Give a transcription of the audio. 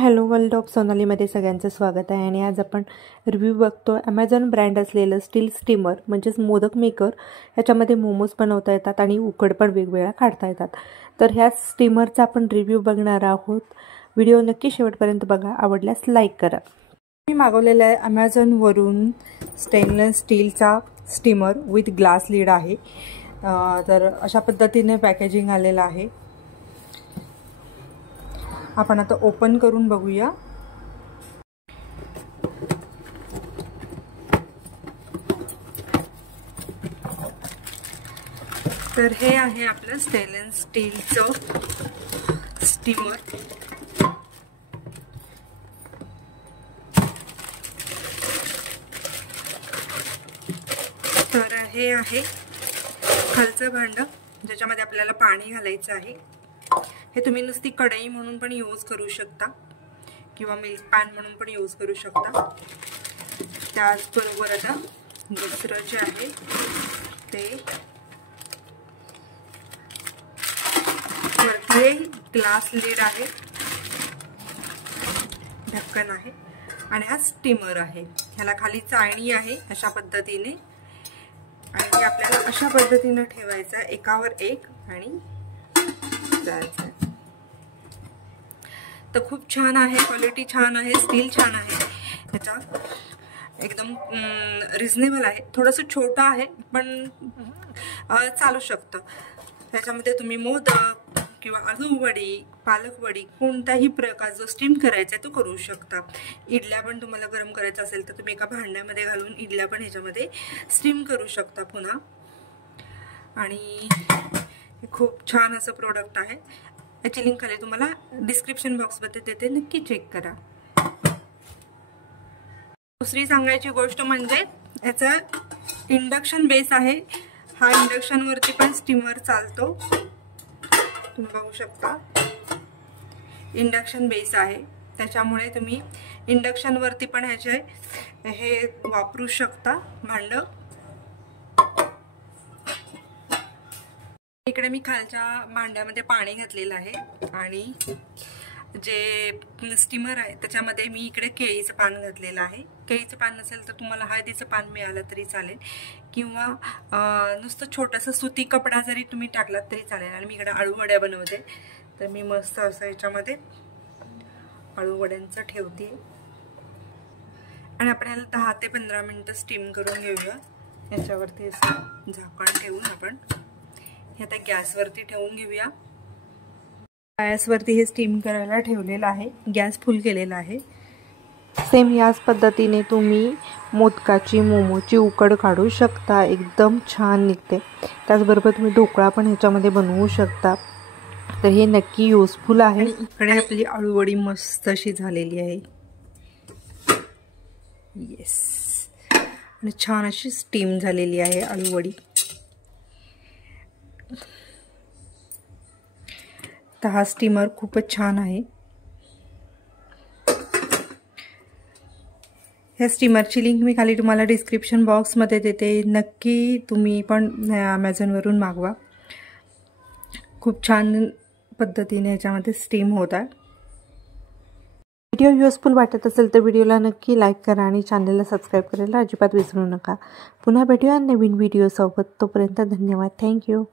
Hello world of सोनालीमध्ये सगळ्यांचं स्वागत आहे। आणि आज आपण रिव्ह्यू बघतो ॲमेझॉन ब्रँड असलेलं स्टील स्टीमर म्हणजेच मोदक मेकर। ह्याच्यामध्ये मोमोज बनवता येतात आणि उकड पण वेगवेगळ्या काढता येतात। तर ह्या स्टीमरचा आपण रिव्ह्यू बघणार आहोत। व्हिडिओ नक्की शेवटपर्यंत बघा, आवडल्यास लाईक करा। मी मागवलेला आहे ॲमेझॉनवरून स्टेनलेस स्टीलचा स्टीमर विथ ग्लास लीड आहे। तर अशा पद्धतीने पॅकेजिंग आलेलं आहे। आपण आता ओपन करून बघूया। तर हे आहे आपलं स्टेनलेस स्टीलचं स्टीमर। तर हे आहे खालचं भांडं ज्याच्यामध्ये आपल्याला पाणी घालायचं आहे। हे तुम्ही नुसती कढई म्हणून पण यूज करू शकता किंवा मिल्क पॅन म्हणून पण यूज करू शकता। त्याचबरोबर आता दुसरं जे आहे ते वरती ग्लास लीड आहे, ढक्कन आहे आणि हा स्टीमर आहे। ह्याला खाली चाळणी आहे अशा पद्धतीने आणि आपल्याला अशा पद्धतीने ठेवायचं एकावर एक आणि जायचं। तर खूप छान आहे, क्वालिटी छान आहे, स्टील छान आहे, ह्याचा एकदम रिजनेबल आहे। थोडंसं छोटं आहे पण चालू शकतं। ह्याच्यामध्ये तुम्ही मोदक किंवा आलू वडी, पालक वडी कोणताही प्रकार जो स्टीम करायचा आहे तो करू शकता। इडल्या पण तुम्हाला गरम करायचं असेल तर तुम्ही एका भांड्यामध्ये घालून इडल्या पण ह्याच्यामध्ये स्टीम करू शकता पुन्हा। आणि खूप छान असं प्रोडक्ट आहे। याची लिंक खाली तुम्हाला डिस्क्रिप्शन बॉक्समध्ये देते, नक्की चेक करा। दुसरी सांगायची गोष्ट म्हणजे याचा इंडक्शन बेस आहे। हा इंडक्शन वरती पण स्टीमर चालतो, तुम्ही बघू शकता। इंडक्शन बेस आहे त्याच्यामुळे तुम्ही इंडक्शन वरती पण हे वापरू शकता भांड। इकडे मी खालच्या भांड्यामध्ये पाणी घातलेलं आहे आणि जे स्टीमर आहे त्याच्यामध्ये मी इकडे केळीचं पान घातलेलं आहे। केळीचं पान नसेल तर तुम्हाला हळदीचं पान मिळालं तरी चालेल किंवा नुसतं छोटंसं सुती कपडा जरी तुम्ही टाकलात तरी चालेल। आणि मी इकडे आळू वड्या बनवते, तर मी मस्त असं याच्यामध्ये आळू वड्यांचं ठेवते आणि आपण याला 10 ते 15 मिनिटं स्टीम करून घेऊया। याच्यावरती असं झाकण ठेवून आपण हे आता गॅसवरती ठेवून घेऊया। गॅसवरती हे स्टीम करायला ठेवलेलं आहे, गॅस फुल केलेला आहे। सेम याच पद्धतीने तुम्ही मोदकाची मोमोची उकड काढू शकता, एकदम छान निघते। त्याचबरोबर तुम्ही ढोकळा पण ह्याच्यामध्ये बनवू शकता, तर हे नक्की युजफुल आहे। इकडे आपली आळूवडी मस्त अशी झालेली आहे, येस, आणि छान अशी स्टीम झालेली आहे आळूवडी। तर हा स्टीमर खूपच छान आहे। ह्या स्टीमरची लिंक मी खाली तुम्हाला डिस्क्रिप्शन बॉक्समध्ये देते, नक्की तुम्ही पण ॲमेझॉनवरून मागवा। खूप छान पद्धतीने ह्याच्यामध्ये स्टीम होत आहे। व्हिडिओ युजफुल वाटत असेल तर व्हिडिओला नक्की लाईक करा आणि चॅनलला सबस्क्राईब करायला अजिबात विसरू नका। पुन्हा भेटूया नवीन व्हिडिओसोबत, तोपर्यंत धन्यवाद, थँक्यू।